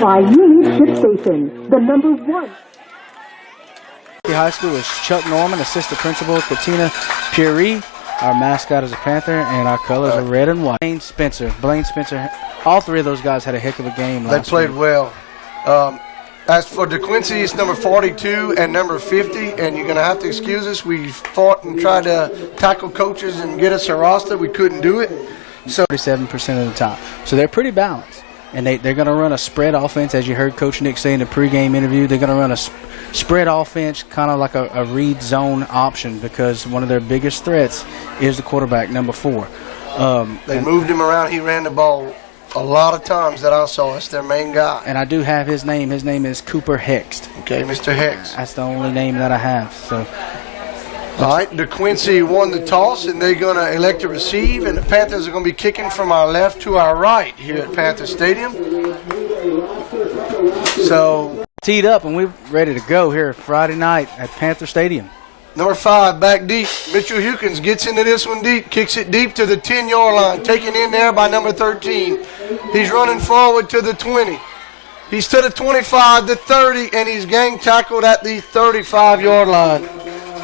By Unique Ship Station, the #1. High School is Chuck Norman, assistant principal, Katina Puri. Our mascot is a Panther, and our colors are red and white. Blaine Spencer, all three of those guys had a heck of a game last week. They played well. As for Dequincy, it's number 42 and number 50, and you're going to have to excuse us. We fought and tried to tackle coaches and get us a roster. We couldn't do it. So 47% of the top. So they're pretty balanced. And they're going to run a spread offense, as you heard Coach Nick say in the pregame interview. They're going to run a spread offense, kind of like a read zone option, because one of their biggest threats is the quarterback, number 4. They moved him around. He ran the ball a lot of times that I saw. It's their main guy. And I do have his name. His name is Cooper Hext. Okay, Mr. Hex. That's the only name that I have. So. All right, Dequincy won the toss, and they're going to elect to receive, and the Panthers are going to be kicking from our left to our right here at Panther Stadium. So teed up, and we're ready to go here Friday night at Panther Stadium. Number 5, back deep. Mitchell Hukins gets into this one deep, kicks it deep to the 10-yard line, taken in there by number 13. He's running forward to the 20. He's to the 25, the 30, and he's gang tackled at the 35-yard line.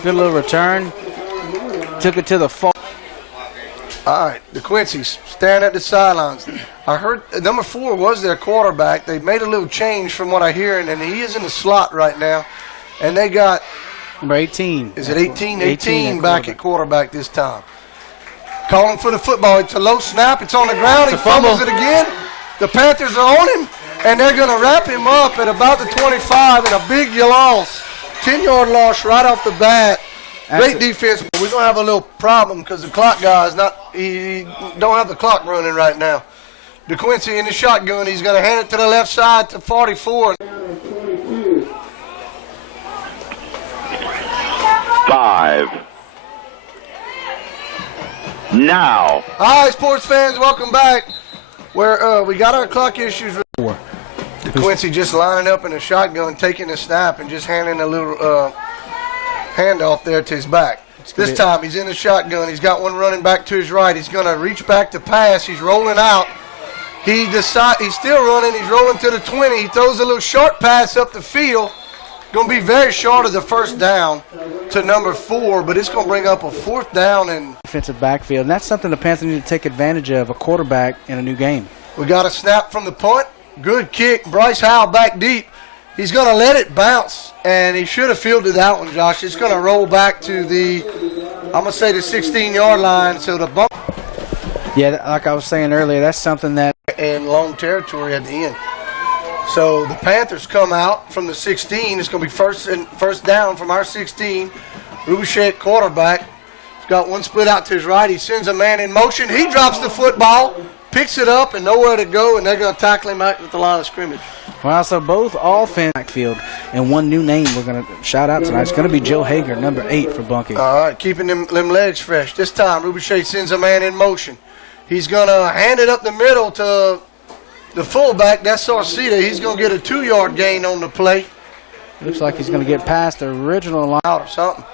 Good little return. Took it to the 4. All right, Dequincy's standing at the sidelines. I heard number 4 was their quarterback. They made a little change from what I hear, and he is in the slot right now. And they got number 18. Is it 18? 18 back at quarterback this time. Calling for the football. It's a low snap. It's on the ground. He fumbles it again. The Panthers are on him, and they're going to wrap him up at about the 25 and a big loss. 10-yard loss right off the bat. Great defense. We're going to have a little problem because the clock guy is not, he don't have the clock running right now. Dequincy in the shotgun. He's going to hand it to the left side to 44. 5. Now. All right, sports fans, welcome back. Where we got our clock issues. 4. Dequincy just lining up in a shotgun, taking a snap, and just handing a little handoff there to his back. This time he's in the shotgun. He's got one running back to his right. He's going to reach back to pass. He's rolling out. He's still running. He's rolling to the 20. He throws a little short pass up the field. Going to be very short of the first down to number 4, but it's going to bring up a 4th down. And defensive backfield. And that's something the Panthers need to take advantage of, a quarterback in a new game. We got a snap from the punt. Good kick. Bryce Howell back deep. He's going to let it bounce, and he should have fielded that one, Josh. It's going to roll back to the, I'm going to say the 16-yard line. So the bump. Yeah, like I was saying earlier, that's something that. And long territory at the end. So the Panthers come out from the 16. It's going to be first down from our 16. Rubichet quarterback. He's got one split out to his right. He sends a man in motion. He drops the football, picks it up, and nowhere to go, and they're going to tackle him out at the line of scrimmage. Well, so both offense backfield and one new name we're going to shout out tonight. It's going to be Joe Hager, number 8 for Bunkie. All right, keeping them legs fresh. This time, Rubichet sends a man in motion. He's going to hand it up the middle to the fullback. That's Sarcita. He's going to get a 2-yard gain on the play. Looks like he's going to get past the original line. Out or something.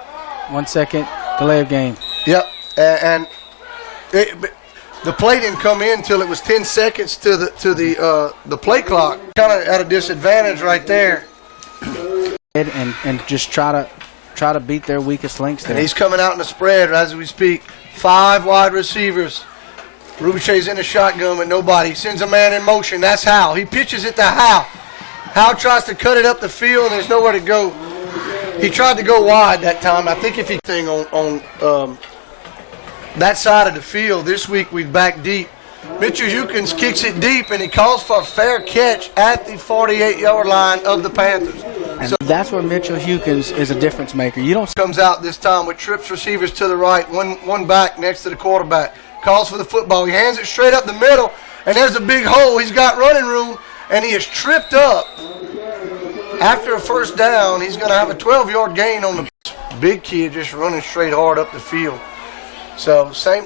1 second delay of game. Yep, and the play didn't come in until it was 10 seconds to the play clock. Kind of at a disadvantage right there. And just try to beat their weakest links there. And he's coming out in the spread as we speak. 5 wide receivers. Rubichet's in the shotgun with nobody. He sends a man in motion. That's Howell. He pitches it to Howell. Howell tries to cut it up the field, and there's nowhere to go. He tried to go wide that time. I think if he thing on that side of the field, this week we back deep. Mitchell Hukins kicks it deep, and he calls for a fair catch at the 48-yard line of the Panthers. And so that's where Mitchell Hukins is a difference maker. You don't comes out this time with trips receivers to the right, one back next to the quarterback. Calls for the football. He hands it straight up the middle, and there's a big hole. He's got running room, and he is tripped up. After a first down, he's going to have a 12-yard gain on the big kid just running straight hard up the field. So same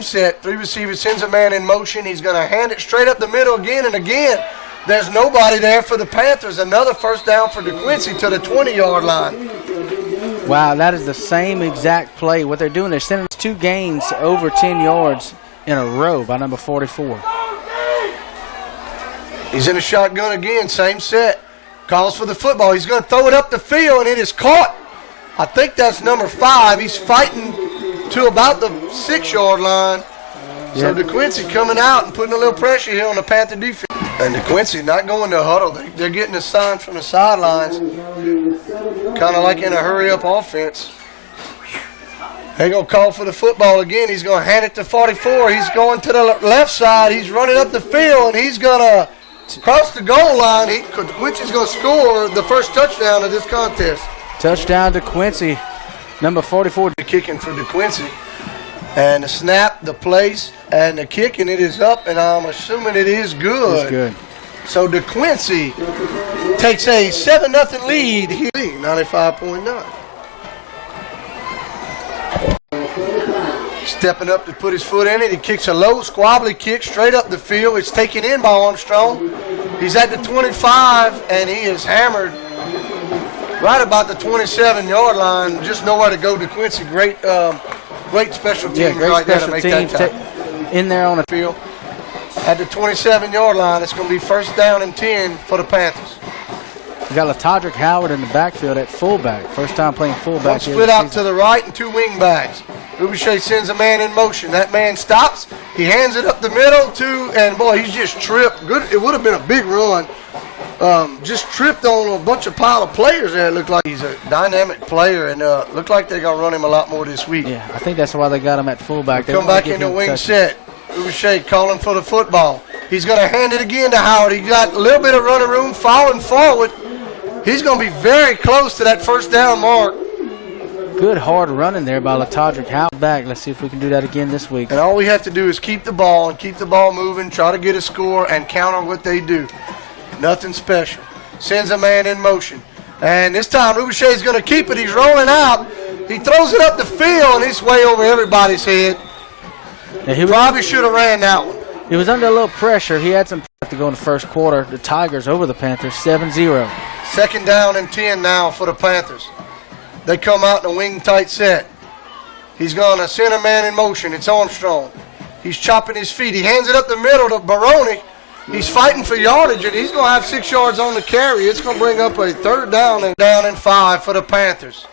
set, 3 receivers, sends a man in motion. He's going to hand it straight up the middle again and again. There's nobody there for the Panthers. Another first down for Dequincy to the 20-yard line. Wow, that is the same exact play. What they're doing, they're sending 2 gains over 10 yards in a row by number 44. He's in a shotgun again, same set. Calls for the football. He's going to throw it up the field, and it is caught. I think that's number 5. He's fighting to about the 6-yard line. So Dequincy coming out and putting a little pressure here on the Panther defense. And Dequincy not going to huddle. They're getting a sign from the sidelines, kind of like in a hurry-up offense. They're going to call for the football again. He's going to hand it to 44. He's going to the left side. He's running up the field, and he's going to cross the goal line. Dequincy's going to score the first touchdown of this contest. Touchdown Dequincy, number 44. The kicking for Dequincy. And the snap, the place, and the kicking, it is up, and I'm assuming it is good. It's good. So Dequincy takes a 7-0 lead here, 95.9. Stepping up to put his foot in it. He kicks a low, squabbly kick straight up the field. It's taken in by Armstrong. He's at the 25, and he is hammered right about the 27-yard line. Just nowhere to go. Dequincy, great special teams great right special there to make that teams in there on the field. At the 27-yard line, it's going to be first down and 10 for the Panthers. We got Latodrick Howard in the backfield at fullback. First time playing fullback. One split out to the right and 2 wing backs. Rubichet sends a man in motion. That man stops. He hands it up the middle and boy, he's just tripped. Good. It would have been a big run. Just tripped on a bunch of pile of players there. It looked like he's a dynamic player, and looked like they're going to run him a lot more this week. Yeah, I think that's why they got him at fullback. Come back in the wing set. Rubichet calling for the football. He's going to hand it again to Howard. He got a little bit of running room, falling forward. He's going to be very close to that first down mark. Good hard running there by Latodrick Howard back. Let's see if we can do that again this week. And all we have to do is keep the ball and keep the ball moving, try to get a score, and counter what they do. Nothing special. Sends a man in motion. And this time Rubichet is going to keep it. He's rolling out. He throws it up the field, and it's way over everybody's head. Yeah, he probably should have ran that one. He was under a little pressure. He had some pressure to go in the first quarter. The Tigers over the Panthers, 7-0. Second down and 10 now for the Panthers. They come out in a wing tight set. He's going to send a man in motion. It's Armstrong. He's chopping his feet. He hands it up the middle to Baroni. He's fighting for yardage, and he's going to have 6 yards on the carry. It's going to bring up a third down and 5 for the Panthers.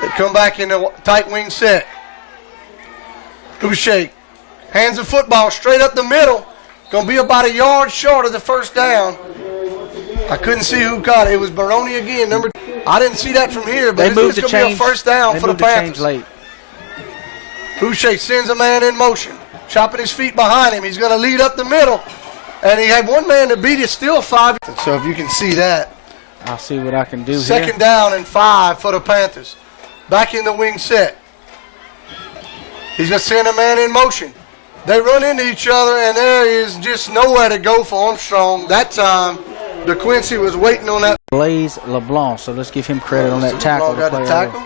They come back in the tight wing set. Boucher hands the football straight up the middle. Going to be about a yard short of the first down. I couldn't see who got it. It was Baroni again. I didn't see that from here, but it's going to be a first down for the Panthers. Late. Boucher sends a man in motion, chopping his feet behind him. He's going to lead up the middle, and he had one man to beat. It's still 5. So if you can see that. I'll see what I can do here. Second down and 5 for the Panthers. Back in the wing set. He's going to send a man in motion. They run into each other, and there is just nowhere to go for Armstrong. That time, Dequincy was waiting on that. Blaze LeBlanc, so let's give him credit on that tackle. Got the tackle.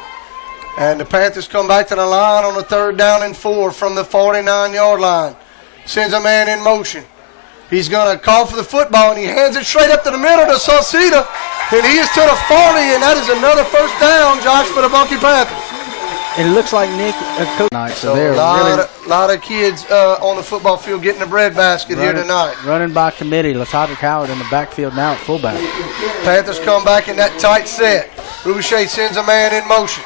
And the Panthers come back to the line on the third down and 4 from the 49-yard line. Sends a man in motion. He's going to call for the football, and he hands it straight up to the middle to Sauceda. And he is to the 40, and that is another first down, Josh, for the Bunkie Panthers. It looks like Nick tonight, so they're a lot of kids on the football field getting the bread basket here tonight. Running by committee. Latodrick Howard in the backfield now at fullback. Panthers come back in that tight set. Boucher sends a man in motion.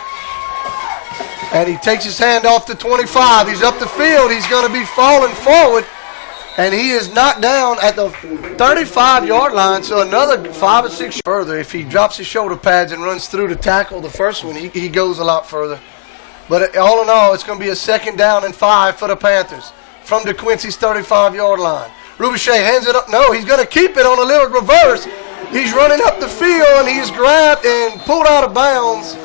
And he takes his hand off the 25. He's up the field. He's going to be falling forward. And he is knocked down at the 35-yard line, so another 5 or 6 further. If he drops his shoulder pads and runs through the tackle, the first one, he goes a lot further. But all in all, it's going to be a second down and 5 for the Panthers from Dequincy's 35-yard line. Rubichet hands it up. No, he's going to keep it on a little reverse. He's running up the field, and he's grabbed and pulled out of bounds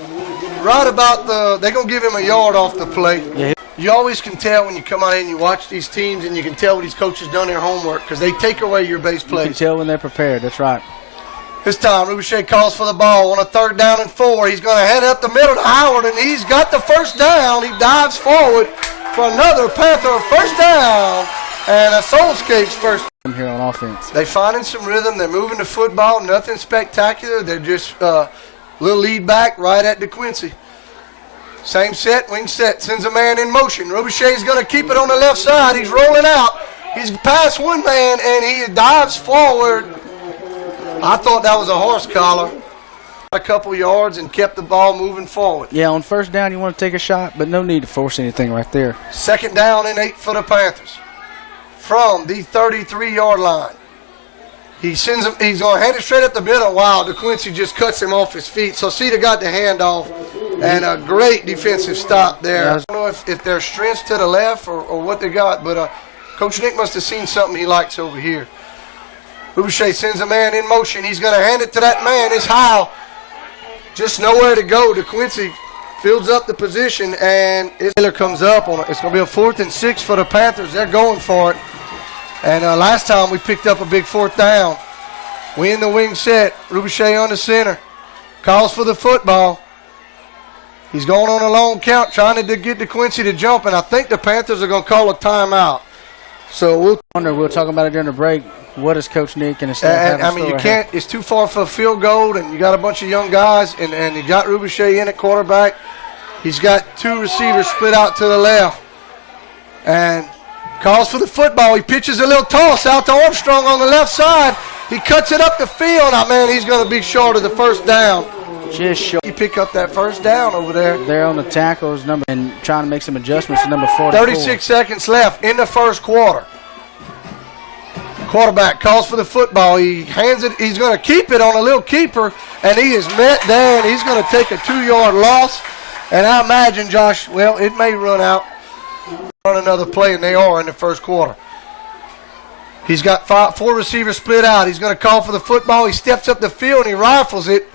right about they're going to give him a yard off the play. Yeah. You always can tell when you come out here and you watch these teams, and you can tell when these coaches done their homework because they take away your base plays. You can tell when they're prepared. That's right. This time, Rubichet calls for the ball on a third down and 4. He's going to hand it up the middle to Howard, and he's got the first down. He dives forward for another Panther first down, and a Soulscape's first. Here on offense. They're finding some rhythm. They're moving the football. Nothing spectacular. They're just little lead back right at Dequincy. Same set, wing set. Sends a man in motion. Rubichet's going to keep it on the left side. He's rolling out. He's past one man, and he dives forward. I thought that was a horse collar. A couple yards and kept the ball moving forward. Yeah, on first down you want to take a shot, but no need to force anything right there. 2nd down and 8 for the Panthers. From the 33-yard line. He's going to hand it straight up the middle. Wow, Dequincy just cuts him off his feet. So Cedar got the handoff, and a great defensive stop there. I don't know if there's strengths to the left or what they got, but Coach Nick must have seen something he likes over here. Boucher sends a man in motion. He's going to hand it to that man. It's Howell. Just nowhere to go. Dequincy fields up the position, and Taylor comes up on it. It's going to be a 4th and 6 for the Panthers. They're going for it. And last time we picked up a big 4th down. We in the wing set. Rubuchet on the center. Calls for the football. He's going on a long count trying to get Dequincy to jump, and I think the Panthers are going to call a timeout. So we'll talk about it during the break. What is Coach Nick and his staff have in store you can't. It's too far for a field goal, and you got a bunch of young guys, and you got Rubuchet in at quarterback. He's got 2 receivers split out to the left, and calls for the football. He pitches a little toss out to Armstrong on the left side. He cuts it up the field. Oh, man, he's going to be short of the first down. Just short. He pick up that first down over there. They're on the tackles and trying to make some adjustments to number 44. 36 seconds left in the first quarter. Quarterback calls for the football. He hands it. He's going to keep it on a little keeper, and he is met there, and he's going to take a 2-yard loss. And I imagine, Josh, well, it may run out. Run another play, and they are in the first quarter. He's got 4 receivers split out. He's going to call for the football. He steps up the field, and he rifles it.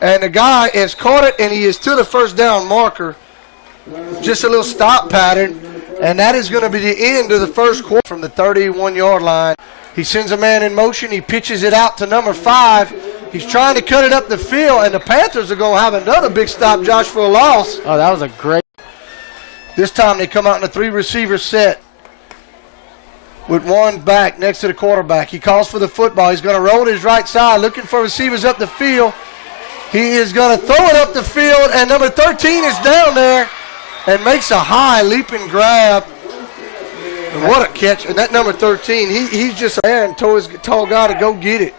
And the guy has caught it, and he is to the first down marker. Just a little stop pattern. And that is going to be the end of the first quarter from the 31-yard line. He sends a man in motion. He pitches it out to number 5. He's trying to cut it up the field, and the Panthers are going to have another big stop, Josh, for a loss. Oh, that was a great. This time they come out in a 3-receiver set with 1 back next to the quarterback. He calls for the football. He's going to roll to his right side, looking for receivers up the field. He is going to throw it up the field, and number 13 is down there and makes a high leaping grab. And what a catch. And that number 13, he's just there and told his tall guy to go get it.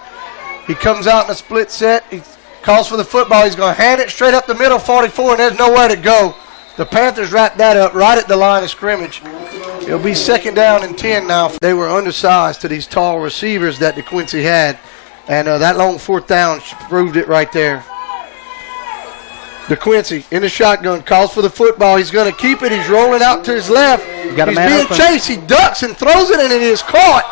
He comes out in a split set. He calls for the football. He's going to hand it straight up the middle, 44, and there's nowhere to go. The Panthers wrapped that up right at the line of scrimmage. It'll be 2nd down and 10 now. They were undersized to these tall receivers that Dequincy had. And that long 4th down proved it right there. Dequincy in the shotgun, calls for the football. He's going to keep it. He's rolling out to his left. He's being chased. He ducks and throws it, and it is caught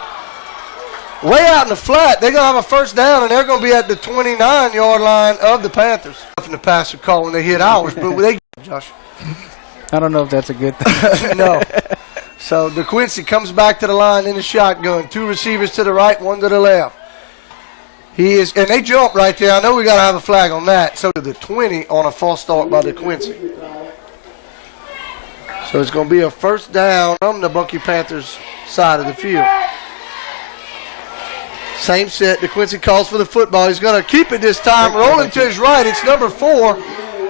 way out in the flat. They're going to have a first down, and they're going to be at the 29-yard line of the Panthers. In the passer call when they hit ours, but they Josh. I don't know if that's a good thing. No. So Dequincy comes back to the line in the shotgun. 2 receivers to the right, 1 to the left. He is, and they jump right there. I know we got to have a flag on that. So to the 20 on a false start by Dequincy. So it's going to be a first down from the Bunkie Panthers side of the field. Same set. Dequincy calls for the football. He's going to keep it this time. Rolling to his right. It's number 4.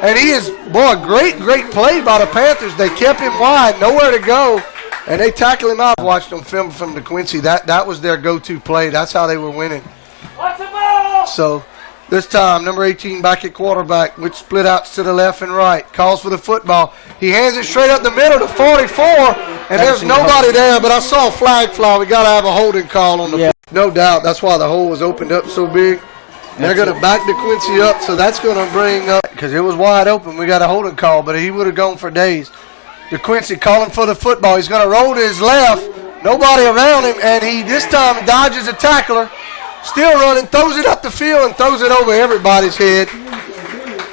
And he is, boy, great play by the Panthers. They kept him wide, nowhere to go. And they tackle him out. I watched them film from Dequincy. That was their go-to play. That's how they were winning. So this time, number 18 back at quarterback, which split outs to the left and right. Calls for the football. He hands it straight up the middle to 44, and there's nobody there, but I saw a flag fly. We got to have a holding call on the play. No doubt. That's why the hole was opened up so big. They're going to back Dequincy up, so that's going to bring up, because it was wide open. We got a holding call, but he would have gone for days. Dequincy calling for the football. He's going to roll to his left. Nobody around him, and he this time dodges a tackler. Still running, throws it up the field and throws it over everybody's head.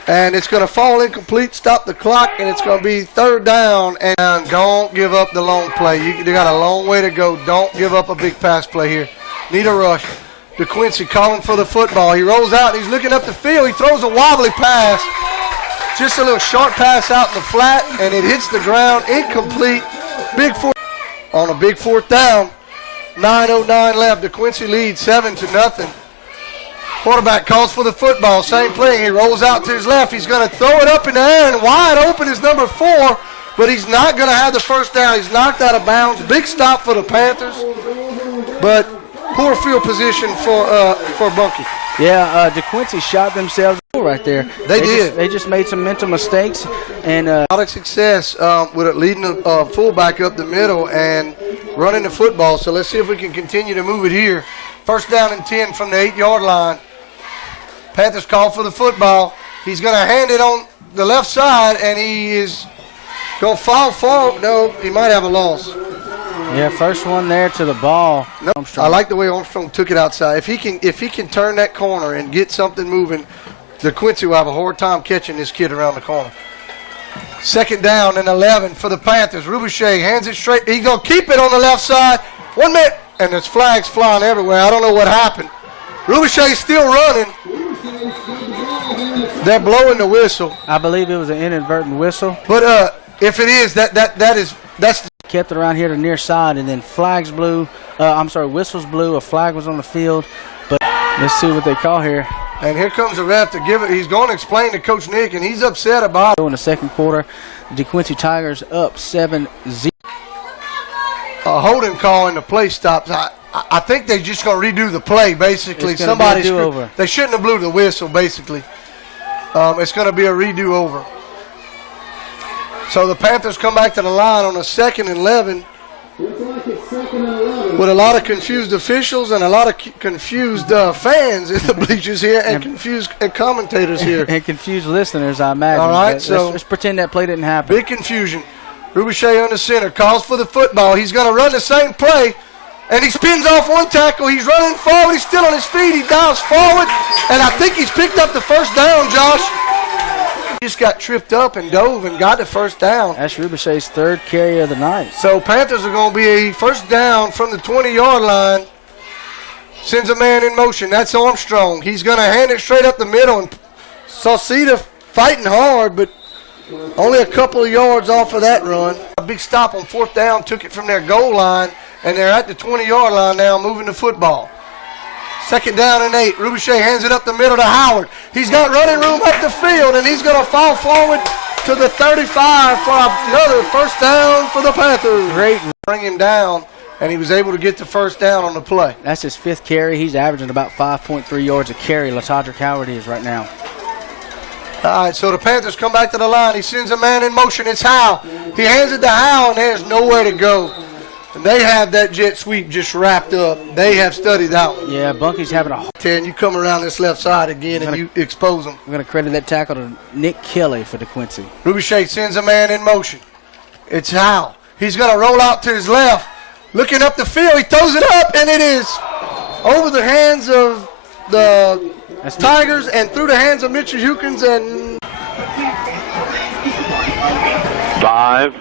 And it's going to fall incomplete, stop the clock, and it's going to be 3rd down. And don't give up the long play. You got a long way to go. Don't give up a big pass play here. Need a rush. Dequincy calling for the football. He rolls out, and he's looking up the field. He throws a wobbly pass. Just a little short pass out in the flat, and it hits the ground. Incomplete. On a big 4th down. 9:09 left. Dequincy leads 7-0. Quarterback calls for the football. Same play. He rolls out to his left. He's going to throw it up in the air, and wide open is number 4. but he's not going to have the first down. He's knocked out of bounds. Big stop for the Panthers, but poor field position for Bunkie. Yeah, Dequincy shot themselves right there. They did. They just made some mental mistakes. And a lot of success with it leading the fullback up the middle and running the football. So let's see if we can continue to move it here. First down and 10 from the 8-yard line. Panthers call for the football. He's going to hand it on the left side, and he is going to fall forward. No, he might have a loss. Yeah, first one there to the ball. No, I like the way Armstrong took it outside. If he can turn that corner and get something moving, Dequincy will have a hard time catching this kid around the corner. Second down and 11 for the Panthers. Rubuchet hands it straight. He's going to keep it on the left side. 1 minute, and there's flags flying everywhere. I don't know what happened. Rubuchet's still running. They're blowing the whistle. I believe it was an inadvertent whistle. But if it is, that's kept it around here to near side, and then flags blew. Whistles blew. A flag was on the field. But let's see what they call here. And here comes the ref to give it. He's going to explain to Coach Nick, and he's upset about it. In the second quarter, Dequincy Tigers up 7-0. A holding call and the play stops. I think they're just going to redo the play, basically. They shouldn't have blew the whistle, basically. It's going to be a redo over. So the Panthers come back to the line on a 2nd and 11 with a lot of confused officials and a lot of confused fans in the bleachers here and confused commentators here. And confused listeners, I imagine. All right, so let's pretend that play didn't happen. Big confusion. Rubuchet on the center, calls for the football. He's going to run the same play, and he spins off one tackle. He's running forward. He's still on his feet. He dives forward, and I think he's picked up the first down, Josh. He just got tripped up and dove and got the first down. That's Rubuchet's third carry of the night. So Panthers are going to be a first down from the 20-yard line. Sends a man in motion. That's Armstrong. He's going to hand it straight up the middle, and Sauceda fighting hard, but only a couple of yards off of that run. A big stop on 4th down, took it from their goal line, and they're at the 20-yard line now moving the football. 2nd down and 8. Rubuchet hands it up the middle to Howard. He's got running room up the field, and he's going to fall forward to the 35 for another first down for the Panthers. Great. Bring him down, and he was able to get the first down on the play. That's his 5th carry. He's averaging about 5.3 yards a carry. LaTodrick Howard is right now. All right, so the Panthers come back to the line. He sends a man in motion. It's Howe. He hands it to Howe, and there's nowhere to go. And they have that jet sweep just wrapped up. They have studied that one. Yeah, Bunkie's having a... 10, you come around this left side again, and you expose them. I'm going to credit that tackle to Nick Kelly for Dequincy. Rubuchet sends a man in motion. It's Howe. He's going to roll out to his left. Looking up the field, he throws it up, and it is over the hands of the Tigers and through the hands of Mitchell Hukins. And 5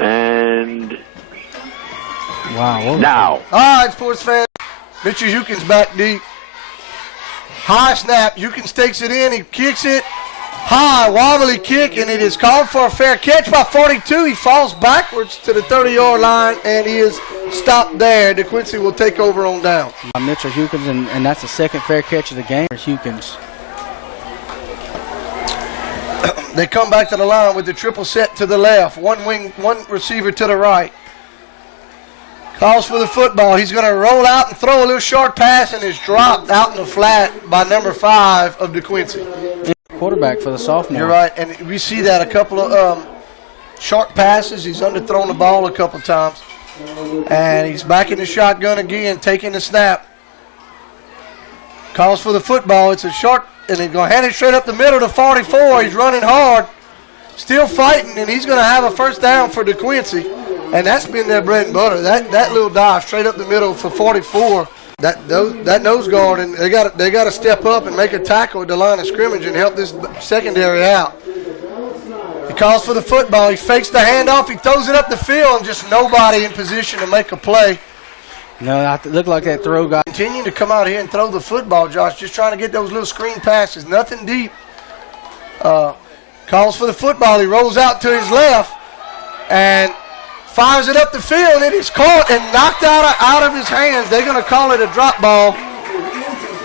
and wow. Now. All right, sports fans. Mitchell Hukins back deep. High snap. Hukins takes it in. He kicks it. High, wobbly kick, and it is called for a fair catch by 42. He falls backwards to the 30-yard line, and he is stopped there. Dequincy will take over on down. Mitchell Hukins, and that's the 2nd fair catch of the game for Hukins. They come back to the line with the triple set to the left. One receiver to the right. Calls for the football. He's going to roll out and throw a little short pass, and is dropped out in the flat by number 5 of Dequincy. Quarterback for the sophomore. You're right, and we see that a couple of short passes. He's underthrown the ball a couple times. And he's back in the shotgun again, taking the snap. Calls for the football. It's a short, and he's going to hand it straight up the middle to 44. He's running hard, still fighting, and he's going to have a first down for Dequincy. And that's been their bread and butter. That little dive straight up the middle for 44. That nose guard, and they got to step up and make a tackle at the line of scrimmage and help this secondary out. He calls for the football. He fakes the handoff. He throws it up the field, and just nobody in position to make a play. No, it looked like that throw got... Continue to come out here and throw the football, Josh. Just trying to get those little screen passes. Nothing deep. Calls for the football. He rolls out to his left and fires it up the field. It is caught and knocked out of his hands. They're going to call it a drop ball.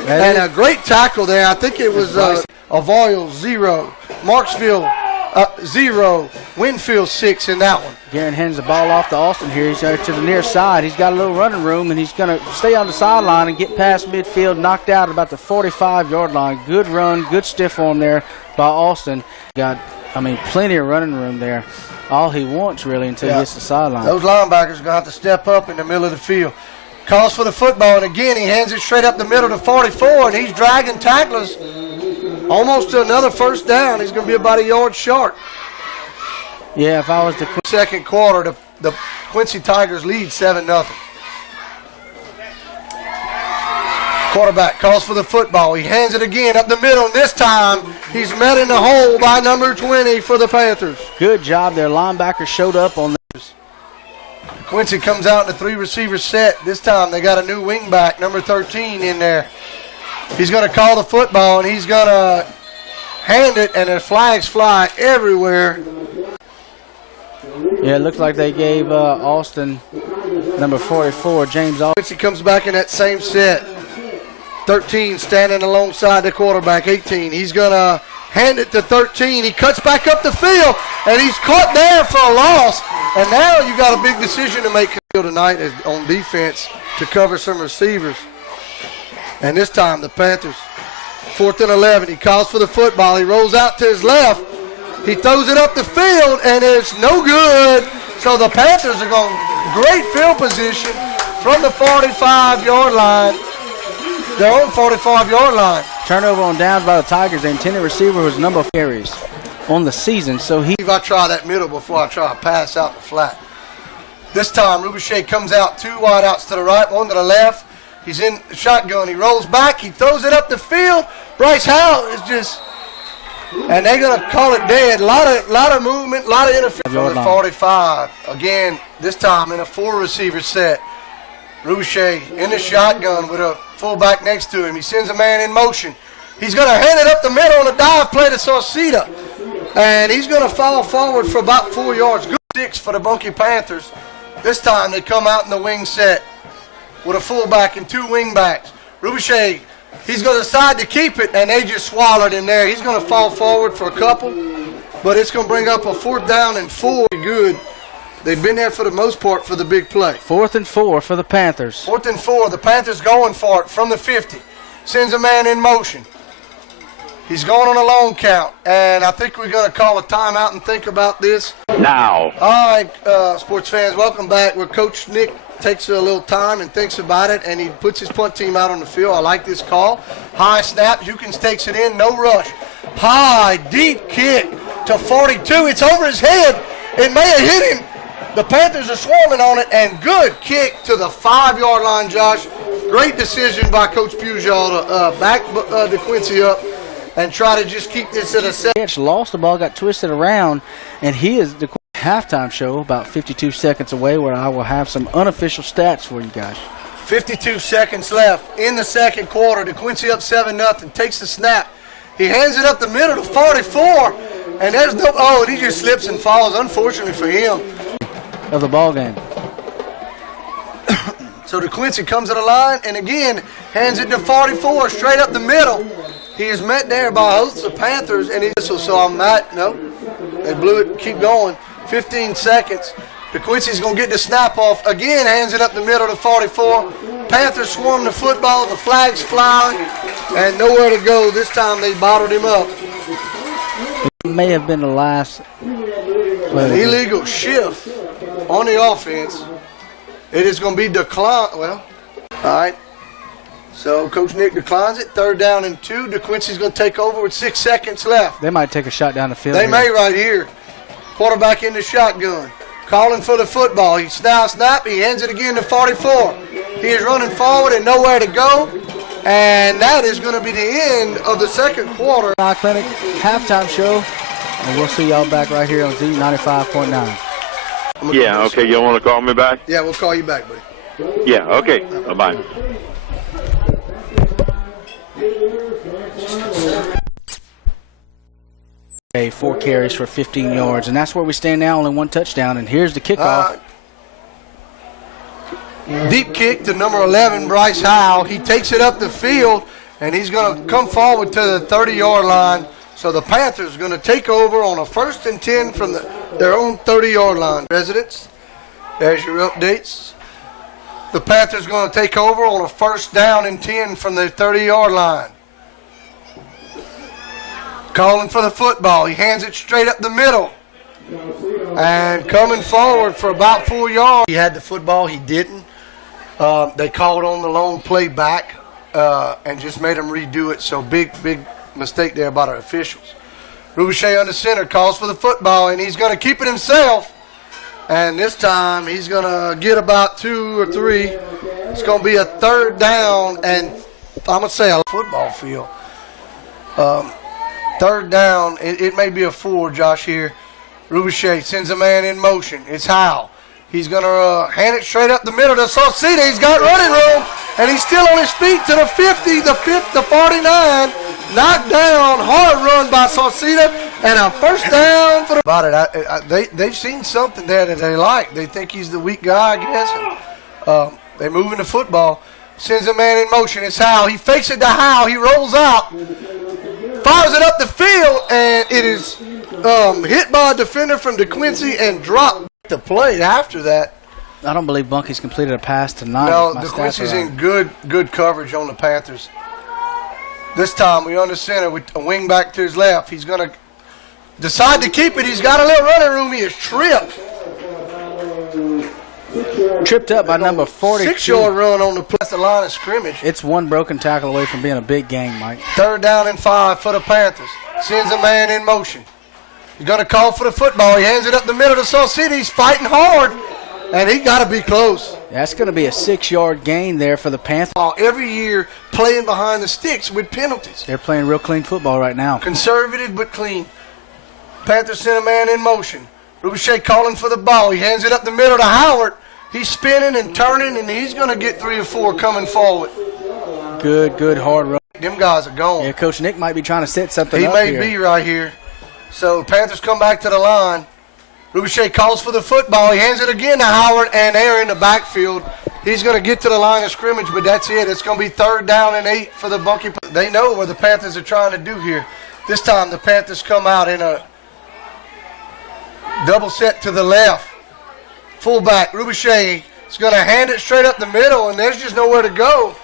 And a great tackle there. I think it was a Voyal 0. Marksville 0. Winfield 6 in that one. Guerin hands the ball off to Austin here. He's to the near side. He's got a little running room, and he's going to stay on the sideline and get past midfield, knocked out at about the 45-yard line. Good run, good stiff arm there by Austin. Got, plenty of running room there. All he wants, really, until he hits the sideline. Those linebackers are going to have to step up in the middle of the field. Calls for the football, and again, he hands it straight up the middle to 44, and he's dragging tacklers almost to another first down. He's going to be about a yard short. Yeah, if I was the second quarter, the Quincy Tigers lead 7-0. Quarterback calls for the football. He hands it again up the middle, and this time he's met in the hole by number 20 for the Panthers. Good job. Their linebacker showed up on this. Quincy comes out in a 3-receiver set. This time they got a new wingback, number 13, in there. He's going to call the football, and he's going to hand it, and the flags fly everywhere. Yeah, it looks like they gave Austin, number 44, James Austin. Quincy comes back in that same set. 13 standing alongside the quarterback, 18. He's going to hand it to 13. He cuts back up the field, and he's caught there for a loss. And now you got a big decision to make tonight on defense to cover some receivers. And this time the Panthers, 4th and 11. He calls for the football. He rolls out to his left. He throws it up the field, and it's no good. So the Panthers are going great field position from the 45-yard line. Their own 45-yard line. Turnover on downs by the Tigers. The intended receiver was number 4 carries on the season. So I try that middle before I try to pass out the flat. This time, Rubichet comes out 2 wide outs to the right, 1 to the left. He's in the shotgun. He rolls back. He throws it up the field. Bryce Howell is just, and they're going to call it dead. A lot of movement, a lot of interference from the 45. Again, this time in a 4-receiver set. Rubichet in the shotgun with a fullback next to him. He sends a man in motion. He's going to hand it up the middle on a dive play to Sauceda. And he's going to fall forward for about 4 yards. Good 6 for the Bunkie Panthers. This time they come out in the wing set with a fullback and 2 wingbacks. Rubichet, he's going to decide to keep it, and they just swallowed him there. He's going to fall forward for a couple, but it's going to bring up a 4th down and 4. Good. They've been there for the most part for the big play. 4th and 4 for the Panthers. 4th and 4. The Panthers going for it from the 50. Sends a man in motion. He's going on a long count, and I think we're going to call a timeout and think about this. Now. All right, sports fans, welcome back. Where Coach Nick takes a little time and thinks about it, and he puts his punt team out on the field. I like this call. High snap. Hukins takes it in. No rush. High, deep kick to 42. It's over his head. It may have hit him. The Panthers are swarming on it, and good kick to the 5-yard line, Josh. Great decision by Coach Pujol to back Dequincy up and try to just keep this at a 7. Lost the ball, got twisted around, and he is the halftime show about 52 seconds away, where I will have some unofficial stats for you guys. 52 seconds left in the second quarter. Dequincy up 7-0. Takes the snap. He hands it up the middle to 44, and there's no. Oh, and he just slips and falls. Unfortunately for him. Of the ball game. So Dequincy comes to the line and again hands it to 44 straight up the middle. He is met there by hosts of Panthers, and so I'm not. No, they blew it. Keep going. 15 seconds. Dequincy's going to get the snap off. Again, hands it up the middle to 44. Panthers swarm the football. The flags fly, and nowhere to go. This time they bottled him up. It may have been the last. An illegal shift on the offense. It is going to be declined. Well, all right. So Coach Nick declines it. 3rd down and 2. Dequincy's going to take over with 6 seconds left. They might take a shot down the field. They may right here. Quarterback in the shotgun. Calling for the football. He snap. He hands it again to 44. He is running forward and nowhere to go. And that is going to be the end of the second quarter. Clinic halftime show. And we'll see y'all back right here on Z95.9. Yeah, okay. You want to call me back? Yeah, we'll call you back, buddy. Yeah, okay. Bye-bye. Okay, 4 carries for 15 yards, and that's where we stand now, only 1 touchdown, and here's the kickoff. Deep kick to number 11, Bryce Howell. He takes it up the field, and he's going to come forward to the 30-yard line So the Panthers are going to take over on a 1st and 10 from their own 30-yard line. Residents, there's your updates. The Panthers are going to take over on a 1st down and 10 from their 30-yard line. Calling for the football. He hands it straight up the middle. And coming forward for about 4 yards. He had the football. He didn't. They called on the long play back and just made him redo it. So big mistake there by our officials. Rubiche under center calls for the football, and he's going to keep it himself. And this time he's going to get about 2 or 3. It's going to be a 3rd down, and I'm going to say a football field. 3rd down. It may be a 4, Josh, here. Rubiche sends a man in motion. It's Howell. He's going to hand it straight up the middle to Sauceda. He's got running room, and he's still on his feet to the 50, the 49. Knocked down, hard run by Sauceda, and a 1st down for the... About it, they've seen something there that they like. They think he's the weak guy, I guess. They're moving the football. Sends a man in motion. It's Howell. He fakes it to Howell. He rolls out. Fires it up the field, and it is hit by a defender from Dequincy and dropped the play after that. I don't believe Bunkie's completed a pass tonight. No, Dequincy's in good coverage on the Panthers. This time we under center with a wing back to his left. He's going to decide to keep it. He's got a little running room. He is tripped. Tripped up by number 42. 6-yard run on the line of scrimmage. It's one broken tackle away from being a big game, Mike. 3rd down and 5 for the Panthers. Sends a man in motion. He's going to call for the football. He hands it up the middle to Sauceda. He's fighting hard, and he got to be close. That's going to be a 6-yard gain there for the Panthers. Every year playing behind the sticks with penalties. They're playing real clean football right now. Conservative but clean. Panthers send a man in motion. Rubiche calling for the ball. He hands it up the middle to Howard. He's spinning and turning, and he's going to get 3 or 4 coming forward. Good hard run. Them guys are gone. Yeah, Coach Nick might be trying to set something up here. He may be right here. So Panthers come back to the line. Rubiche calls for the football. He hands it again to Howard, and they're in the backfield. He's going to get to the line of scrimmage, but that's it. It's going to be 3rd down and 8 for the Bunkie. They know what the Panthers are trying to do here. This time the Panthers come out in a double set to the left. Fullback, Rubiche, is going to hand it straight up the middle, and there's just nowhere to go.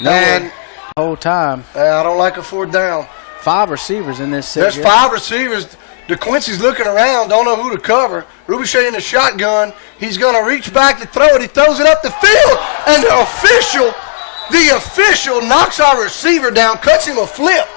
And the whole time. I don't like a 4th down. 5 receivers in this set. There's 5 receivers. DeQuincy's looking around, don't know who to cover. Rubiche in the shotgun. He's going to reach back to throw it. He throws it up the field, and the official knocks our receiver down, cuts him a flip.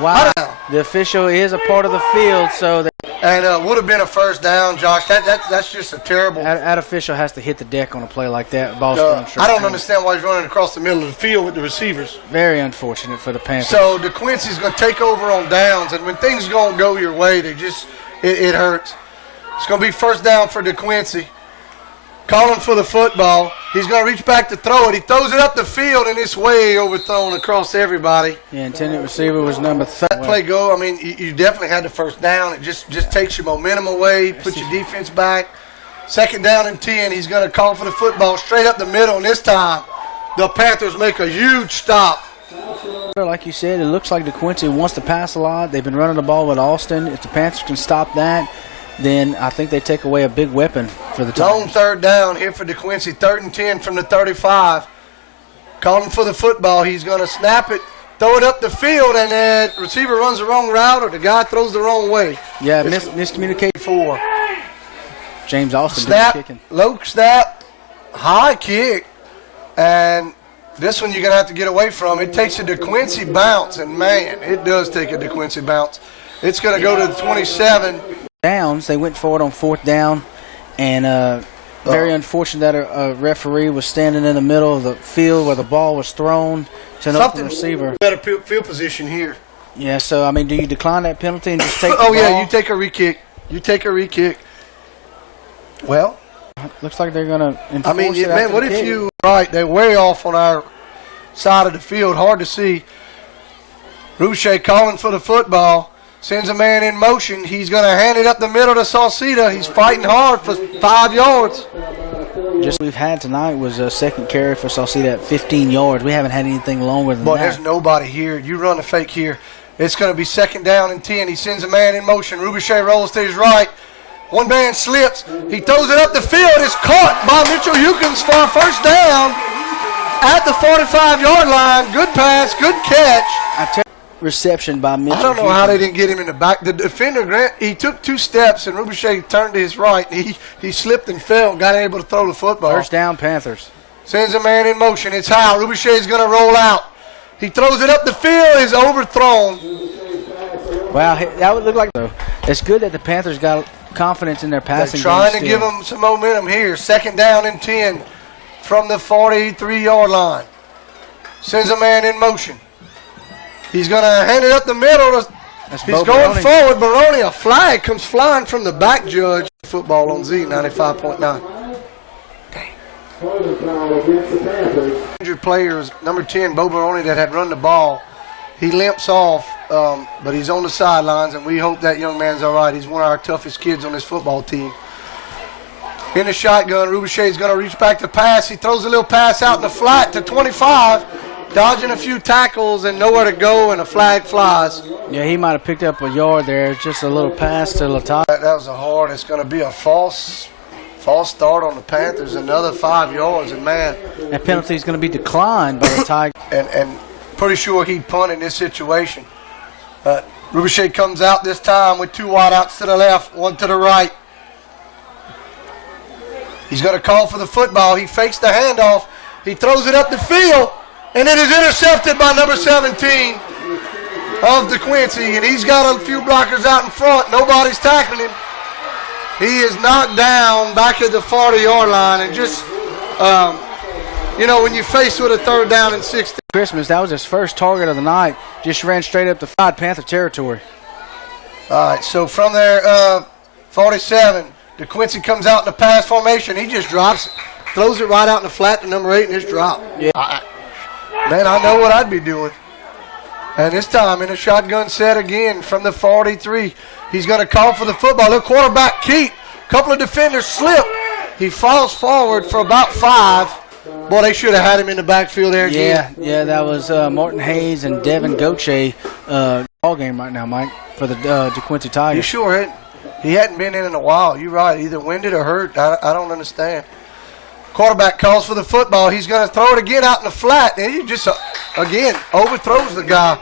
Wow. The official is a part of the field, so and would have been a 1st down, Josh. That's just a terrible. That official has to hit the deck on a play like that. Ball I don't understand why he's running across the middle of the field with the receivers. Very unfortunate for the Panthers. So DeQuincy's going to take over on downs, and when things don't go your way, it hurts. It's going to be 1st down for DeQuincy. Calling for the football. He's going to reach back to throw it. He throws it up the field, and it's way overthrown across everybody. The intended receiver was number 3. That play go, I mean, you definitely had the 1st down. It just takes your momentum away, puts your defense back. 2nd down and 10. He's going to call for the football straight up the middle, and this time the Panthers make a huge stop. Like you said, it looks like DeQuincy wants to pass a lot. They've been running the ball with Austin. If the Panthers can stop that, then I think they take away a big weapon for the Tigers. Long 3rd down here for DeQuincy. 3rd and 10 from the 35. Calling for the football. He's going to snap it, throw it up the field, and the receiver runs the wrong route or the guy throws the wrong way. Yeah, miscommunication. 4. James Austin kicking. Low snap, high kick, and this one you're going to have to get away from. It takes a DeQuincy bounce, and, man, it does take a DeQuincy bounce. It's going to go to the 27. Downs. They went forward on 4th down, and very unfortunate that a referee was standing in the middle of the field where the ball was thrown to an open receiver. Better field position here. Yeah, so, I mean, do you decline that penalty and just take the ball? Yeah, you take a re-kick. Well, looks like they're going to enforce I mean, it man, what if you – right, they're way off on our side of the field. Hard to see. Rubiche calling for the football. Sends a man in motion. He's going to hand it up the middle to Sauceda. He's fighting hard for 5 yards. Just we've had tonight was a 2nd carry for Sauceda at 15 yards. We haven't had anything longer than that. There's nobody here. You run a fake here. It's going to be 2nd down and 10. He sends a man in motion. Rubichet rolls to his right. One man slips. He throws it up the field. It's caught by Mitchell Hukins for a 1st down at the 45-yard line. Good pass, good catch. Reception by Mitchell. I don't know how they didn't get him in the back. The defender, Grant, he took 2 steps, and Rubichet turned to his right. He slipped and fell, got able to throw the football. 1st down, Panthers. Sends a man in motion. It's Howe. Rubichet's going to roll out. He throws it up the field. Is overthrown. Wow, that would look like. It's good that the Panthers got confidence in their passing. They're trying to give them some momentum here. 2nd down and 10 from the 43-yard line. Sends a man in motion. He's going to hand it up the middle. He's going forward. Baroni, a flag comes flying from the back judge. Football on Z 95.9. Injured players, number 10, Bo Baroni, that had run the ball. He limps off, but he's on the sidelines, and we hope that young man's all right. He's one of our toughest kids on this football team. In the shotgun, Rubichet's going to reach back to pass. He throws a little pass out in the flat to 25, dodging a few tackles and nowhere to go, and a flag flies. Yeah, he might have picked up a yard there. Just a little pass to Lataj. That was a hard. It's going to be a false start on the Panthers. Another 5 yards, and man, that penalty is going to be declined by the Tigers. And pretty sure he'd punt in this situation. Rubichet comes out this time with 2 wideouts to the left, 1 to the right. He's going to call for the football. He fakes the handoff. He throws it up the field, and it is intercepted by number 17 of Dequincy, and he's got a few blockers out in front. Nobody's tackling him. He is knocked down back at the 40-yard line, and just, when you're faced with a 3rd down and 16. Christmas, that was his first target of the night. Just ran straight up the Panther territory. All right, so from there, 47, Dequincy comes out in the pass formation. He just drops it, throws it right out in the flat to number 8, and it's dropped. Yeah. Man, I know what I'd be doing. And this time in a shotgun set again from the 43. He's going to call for the football. The quarterback keep. A couple of defenders slip. He falls forward for about 5. Boy, they should have had him in the backfield there again. Yeah, that was Martin Hayes and Devin Goche ball game right now, Mike, for the Dequincy Tigers. You sure he hadn't been in a while. You're right. Either winded or hurt. I don't understand. Quarterback calls for the football. He's going to throw it again out in the flat. And he just, again, overthrows the guy.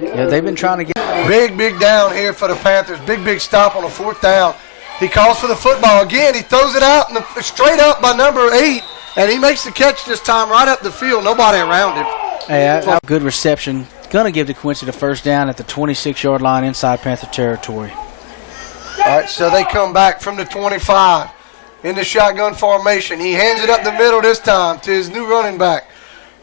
Yeah, they've been trying to get. Big down here for the Panthers. Big stop on a 4th down. He calls for the football again. He throws it out straight up by number 8, and he makes the catch this time right up the field. Nobody around him. Hey, good reception. Going to give Dequincy the 1st down at the 26-yard line inside Panther territory. All right, so they come back from the 25 in the shotgun formation. He hands it up the middle this time to his new running back.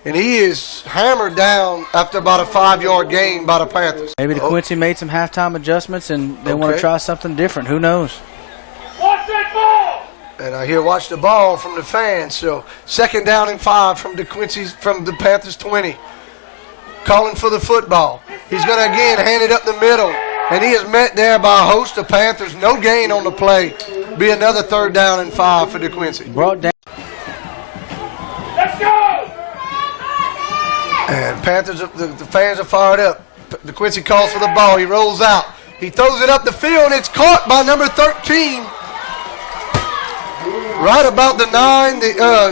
And he is hammered down after about a 5-yard gain by the Panthers. Maybe Dequincy made some halftime adjustments and they want to try something different. Who knows? Watch that ball! And I hear watch the ball from the fans. So 2nd down and 5 from from the Panthers 20. Calling for the football. He's going to again hand it up the middle. And he is met there by a host of Panthers. No gain on the play. Be another 3rd down and 5 for Dequincy. Brought down. Let's go! And Panthers, the fans are fired up. Dequincy calls for the ball. He rolls out. He throws it up the field, and it's caught by number 13. Right about the 9.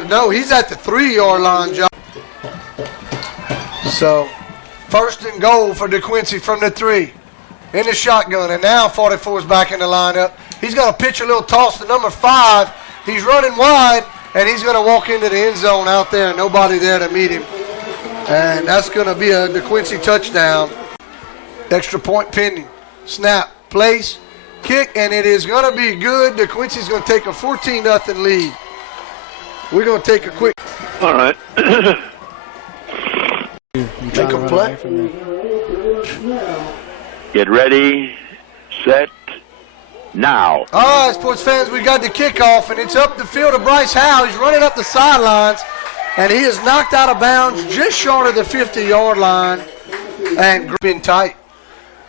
No, he's at the 3-yard line, John. So, 1st and goal for Dequincy from the 3. In the shotgun, and now 44 is back in the lineup. He's going to pitch a little toss to number 5. He's running wide, and he's going to walk into the end zone out there. Nobody there to meet him. And that's going to be a Dequincy touchdown. Extra point pending. Snap, place, kick, and it is going to be good. Dequincy's going to take a 14-0 lead. We're going to take a quick. All right. Make a play. Get ready, set, now. All right, sports fans, we got the kickoff, and it's up the field to Bryce Howe. He's running up the sidelines, and he is knocked out of bounds just short of the 50-yard line, and been tight.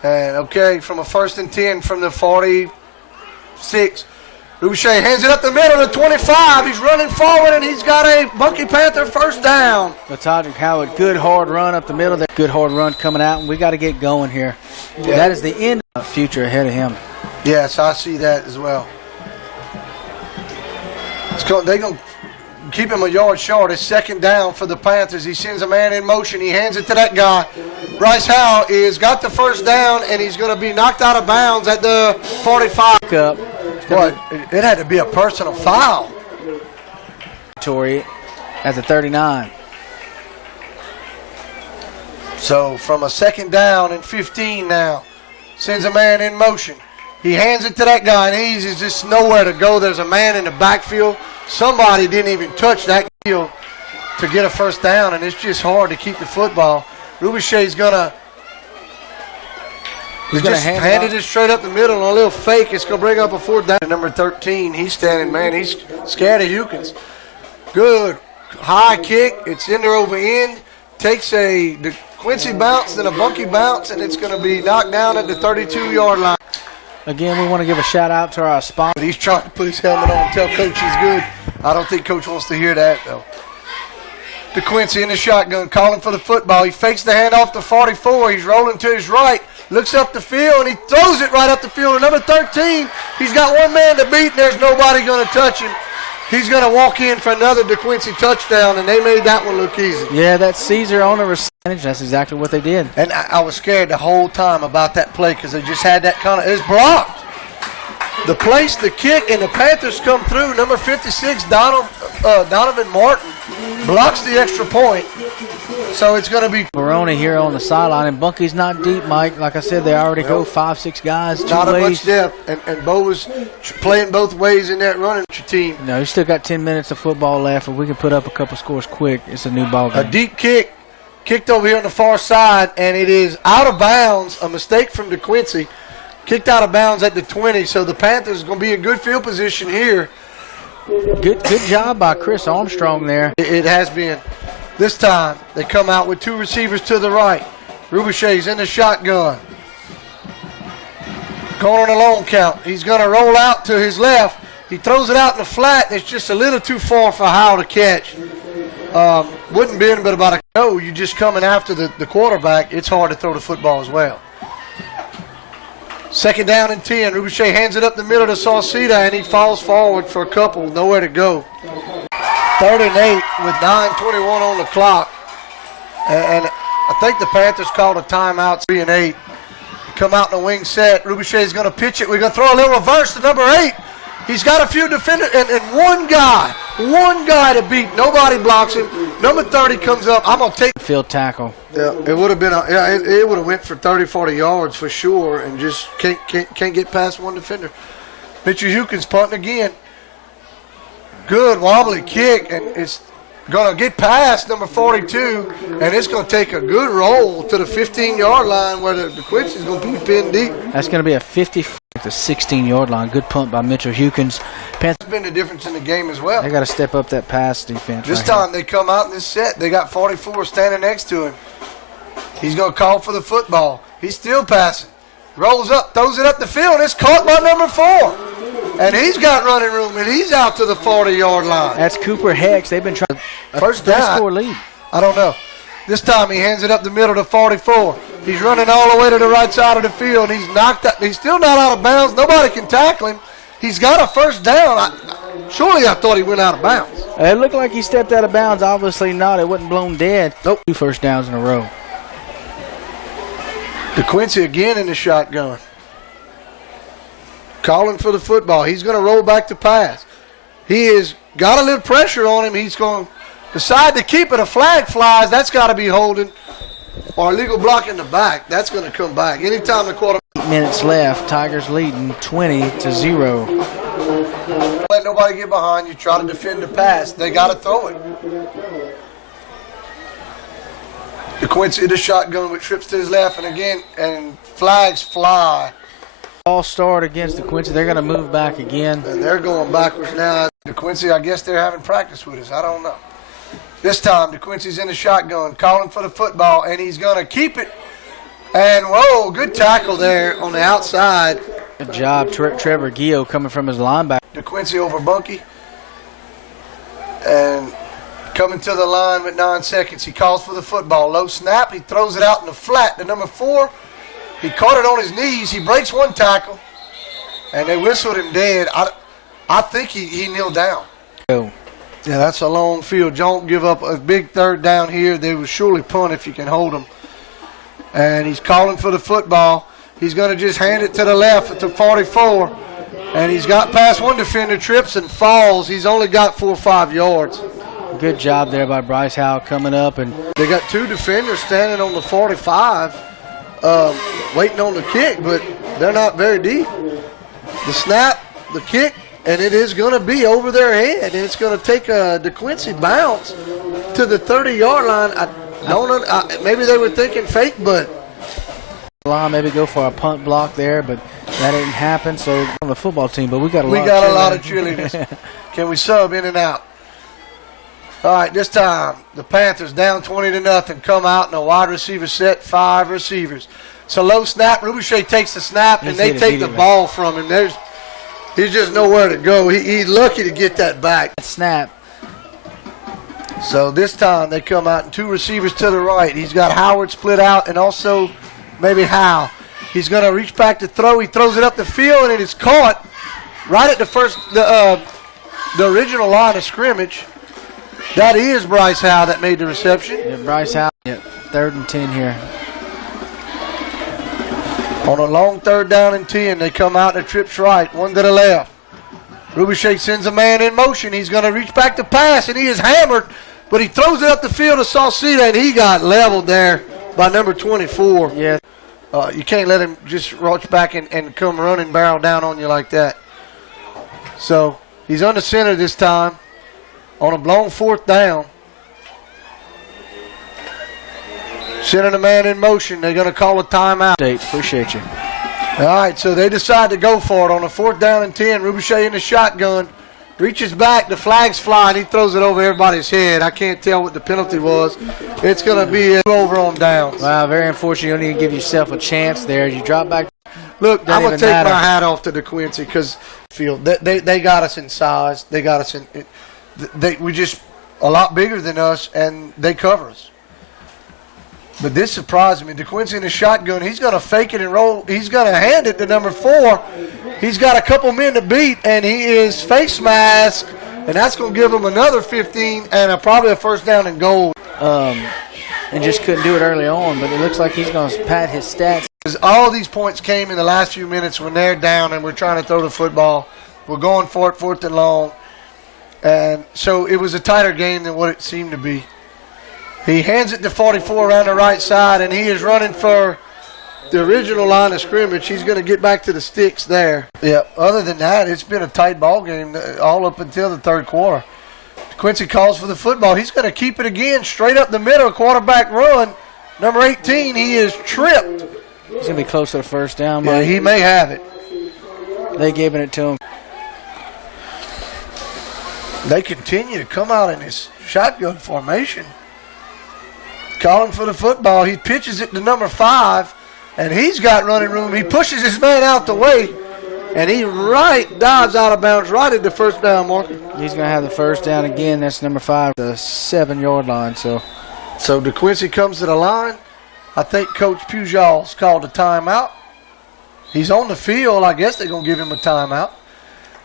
And, okay, from a 1st and 10 from the 46, Boucher hands it up the middle to 25. He's running forward, and he's got a Bunkie Panther first down. Todrick Howard, good hard run up the middle. That good hard run coming out, and we got to get going here. Yeah. That is the end of the future ahead of him. Yes, I see that as well. They're going to keep him a yard short. It's second down for the Panthers. He sends a man in motion. He hands it to that guy. Bryce Howell is got the first down, and he's going to be knocked out of bounds at the 45. What? It had to be a personal foul. Tory at the 39. So from a second down and 15 now, sends a man in motion. He hands it to that guy, and he's just nowhere to go. There's a man in the backfield. Somebody didn't even touch that field to get a first down, and it's just hard to keep the football. Rubichet's going to hand it straight up the middle on a little fake. It's going to bring up a fourth down. Number 13, he's standing, man. He's scared of Hukins. Good high kick. It's in there over end. Takes a Dequincy bounce, then a Bunkie bounce, and it's going to be knocked down at the 32-yard line. Again, we want to give a shout-out to our sponsor. He's trying to put his helmet on and tell Coach he's good. I don't think Coach wants to hear that, though. Dequincy in the shotgun, calling for the football. He fakes the handoff to 44. He's rolling to his right, looks up the field, and he throws it right up the field. And number 13, he's got one man to beat, and there's nobody going to touch him. He's going to walk in for another Dequincy touchdown, and they made that one look easy. Yeah, that's Caesar on the percentage. That's exactly what they did. And I was scared the whole time about that play because they just had that kind of – it's blocked. The place, the kick, and the Panthers come through. Number 56, Donovan Martin, blocks the extra point. So it's going to be Barone here on the sideline, and Bunkie's not deep, Mike. Like I said, they already go 5-6 guys, two not ways. Not much depth, and Bo was playing both ways in that running team. No, he's still got 10 minutes of football left. If we can put up a couple scores quick, it's a new ball game. A deep kick, kicked over here on the far side, and it is out of bounds, a mistake from Dequincy. Kicked out of bounds at the 20, so the Panthers are going to be in good field position here. Good job by Chris Armstrong there. It has been. This time, they come out with two receivers to the right. Rubichet's in the shotgun. Going on a long count. He's going to roll out to his left. He throws it out in the flat, and it's just a little too far for Howell to catch. Wouldn't been, but about you just coming after the quarterback, it's hard to throw the football as well. Second down and 10. Rubichet hands it up the middle to Sauceda, and he falls forward for a couple. Nowhere to go. 3rd and 8 with 9:21 on the clock. And I think the Panthers called a timeout. 3 and 8. Come out in the wing set. Rubichet's going to pitch it. We're going to throw a little reverse to number 8. He's got a few defenders and one guy to beat. Nobody blocks him. Number 30 comes up. I'm going to take field tackle. Yeah, it would have been it would have went for 30, 40 yards for sure, and just can't get past one defender. Mitchell Hukins punting again. Good wobbly kick, and it's going to get past number 42, and it's going to take a good roll to the 15-yard line where the Dequincy is going to be pinned deep. That's going to be a 50 at the 16-yard line. Good punt by Mitchell Hukins. That's been the difference in the game as well. They got to step up that pass defense. This time they come out in this set. They got 44 standing next to him. He's going to call for the football. He's still passing. Rolls up, throws it up the field. It's caught by number 4. And he's got running room, and he's out to the 40-yard line. That's Cooper Hex. They've been trying first down. Score lead. I don't know. This time he hands it up the middle to 44. He's running all the way to the right side of the field. He's knocked out. He's still not out of bounds. Nobody can tackle him. He's got a first down. Surely I thought he went out of bounds. It looked like he stepped out of bounds. Obviously not. It wasn't blown dead. Nope. 2 first downs in a row. Dequincy again in the shotgun. Calling for the football. He's going to roll back to pass. He has got a little pressure on him. He's going to decide to keep it. A flag flies. That's got to be holding. Or illegal block in the back. That's going to come back. Anytime the quarterback. 8 minutes left. Tigers leading 20-0. Let nobody get behind you. Try to defend the pass. They got to throw it. Dequincy the shotgun with trips to his left, and again, and flags fly. All start against Dequincy. They're going to move back again. And they're going backwards now. Dequincy, I guess they're having practice with us. I don't know. This time, Dequincy's in the shotgun, calling for the football, and he's going to keep it. And, whoa, good tackle there on the outside. Good job, Trevor Gio coming from his linebacker. Dequincy over Bunkie. And coming to the line with 9 seconds, he calls for the football. Low snap, he throws it out in the flat to number 4. He caught it on his knees. He breaks one tackle, and they whistled him dead. I think he kneeled down. Oh. Yeah, that's a long field. Don't give up a big third down here. They will surely punt if you can hold them. And he's calling for the football. He's going to just hand it to the left at the 44. And he's got past one defender, trips and falls. He's only got 4 or 5 yards. Good job there by Bryce Howell coming up. And they got 2 defenders standing on the 45 waiting on the kick, but they're not very deep. The snap, the kick, and it is going to be over their head. And it's going to take a Dequincy bounce to the 30-yard line. I don't know. Maybe they were thinking fake, but maybe go for a punt block there, but that didn't happen. So on the football team, but we got a lot of cheerleaders. Can we sub in and out? All right, this time the Panthers down 20-0. Come out in a wide receiver set, 5 receivers. It's a low snap. Rubichet takes the snap, and they take the ball from him. He's just nowhere to go. He's lucky to get that back. Snap. So this time they come out and 2 receivers to the right. He's got Howard split out and also maybe Howe. He's going to reach back to throw. He throws it up the field, and it is caught right at the original line of scrimmage. That is Bryce Howe that made the reception. Yeah, Bryce Howe. Yeah, 3rd and 10 here. On a long 3rd down and 10, they come out and it trips right, 1 to the left. Rubichet sends a man in motion. He's going to reach back to pass, and he is hammered, but he throws it up the field to Sauceda, and he got leveled there by number 24. Yeah. You can't let him just rush back and come running barrel down on you like that. So he's under center this time on a blown 4th down. Sending a man in motion. They're going to call a timeout. Appreciate you. All right, so they decide to go for it on a 4th down and 10. Rubichet in the shotgun. Reaches back. The flag's flying. He throws it over everybody's head. I can't tell what the penalty was. It's going to be over on downs. Wow, very unfortunate. You don't even give yourself a chance there. You drop back. Look, I'm going to take my hat off to Dequincy because they got us in size. They got us in we just a lot bigger than us, and they cover us. But this surprised me. Dequincy in the shotgun. He's going to fake it and roll. He's going to hand it to number 4. He's got a couple men to beat, and he is face mask, and that's going to give him another 15 and probably a 1st down and goal. And just couldn't do it early on, but it looks like he's going to pad his stats. All these points came in the last few minutes when they're down and we're trying to throw the football. We're going for it, 4th and long. And so it was a tighter game than what it seemed to be. He hands it to 44 around the right side, and he is running for the original line of scrimmage. He's going to get back to the sticks there. Yeah, other than that, it's been a tight ball game all up until the 3rd quarter. Quincy calls for the football. He's going to keep it again, straight up the middle, quarterback run. Number 18, he is tripped. He's going to be close to the 1st down. Yeah, he may have it. They giving it to him. They continue to come out in this shotgun formation. Calling for the football. He pitches it to number 5, and he's got running room. He pushes his man out the way, and he dives out of bounds right at the 1st down marker. He's going to have the 1st down again. That's number 5, the 7-yard line. So Dequincy comes to the line. I think Coach Pujol's called a timeout. He's on the field. I guess they're going to give him a timeout.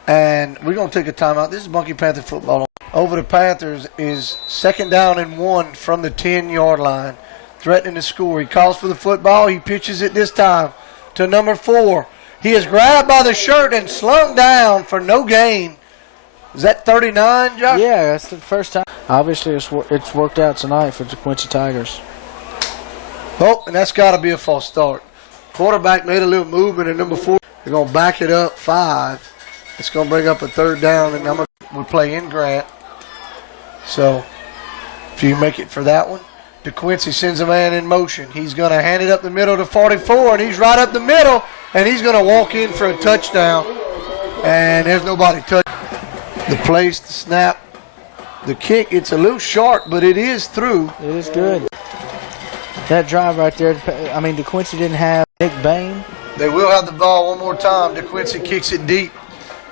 And we're going to take a timeout. This is Bunkie Panther football. Over the Panthers is 2nd down and 1 from the 10-yard line. Threatening to score. He calls for the football. He pitches it this time to number 4. He is grabbed by the shirt and slung down for no gain. Is that 39, Josh? Yeah, that's the first time. Obviously, it's worked out tonight for the Dequincy Tigers. Oh, and that's got to be a false start. Quarterback made a little movement, and number 4, they're going to back it up 5. It's going to bring up a 3rd down, and we play in Grant. So, if you make it for that one, Dequincy sends a man in motion. He's going to hand it up the middle to 44, and he's right up the middle, and he's going to walk in for a touchdown. And there's nobody touching. The place, the snap, the kick, it's a little short, but it is through. It is good. That drive right there, I mean, Dequincy didn't have Nick Bain. They will have the ball one more time. Dequincy kicks it deep.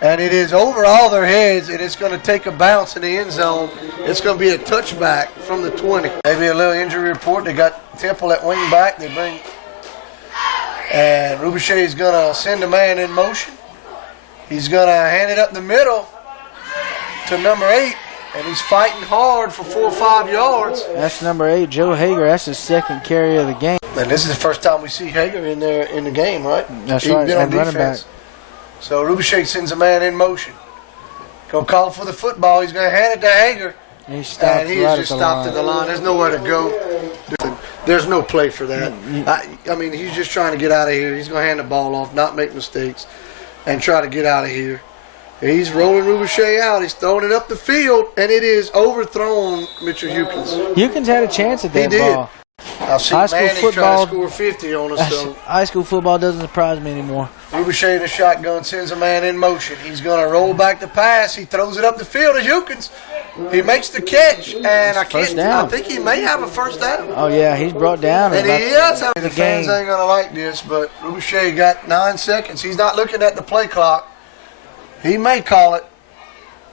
And it is over all their heads, and it's going to take a bounce in the end zone. It's going to be a touchback from the 20. Maybe a little injury report. They got Temple at wing back. They bring, and Rubichet is going to send a man in motion. He's going to hand it up the middle to number 8, and he's fighting hard for 4 or 5 yards. That's number 8, Joe Hager. That's his second carry of the game. And this is the first time we see Hager in there in the game, right? That's He's right. been on And running back. defense. So Rubichet sends a man in motion. Go call for the football. He's going to hand it to Hager. And he stopped And he right just at the stopped line. at the line. There's nowhere to go. There's no play for that. I mean, he's just trying to get out of here. He's going to hand the ball off, not make mistakes, and try to get out of here. He's rolling Rubichet out. He's throwing it up the field, and it is overthrown Mitchell Hukins. Hukins had a chance at that He did. ball. I've seen High school Manny football- try to score 50 on us. So High school football doesn't surprise me anymore. Rubichet in the shotgun sends a man in motion. He's going to roll back the pass. He throws it up the field to Hukins. He makes the catch, and I think he may have a first down. Oh, yeah, he's brought down. And he is. The the fans game. ain't going to like this, but Rubichet got 9 seconds. He's not looking at the play clock. He may call it.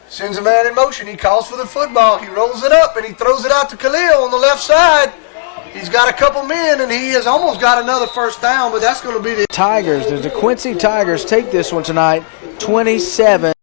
Sends a man in motion. He calls for the football. He rolls it up, and he throws it out to Khalil on the left side. He's got a couple men, and he has almost got another first down, but that's going to be the Tigers, the Dequincy Tigers take this one tonight, 27.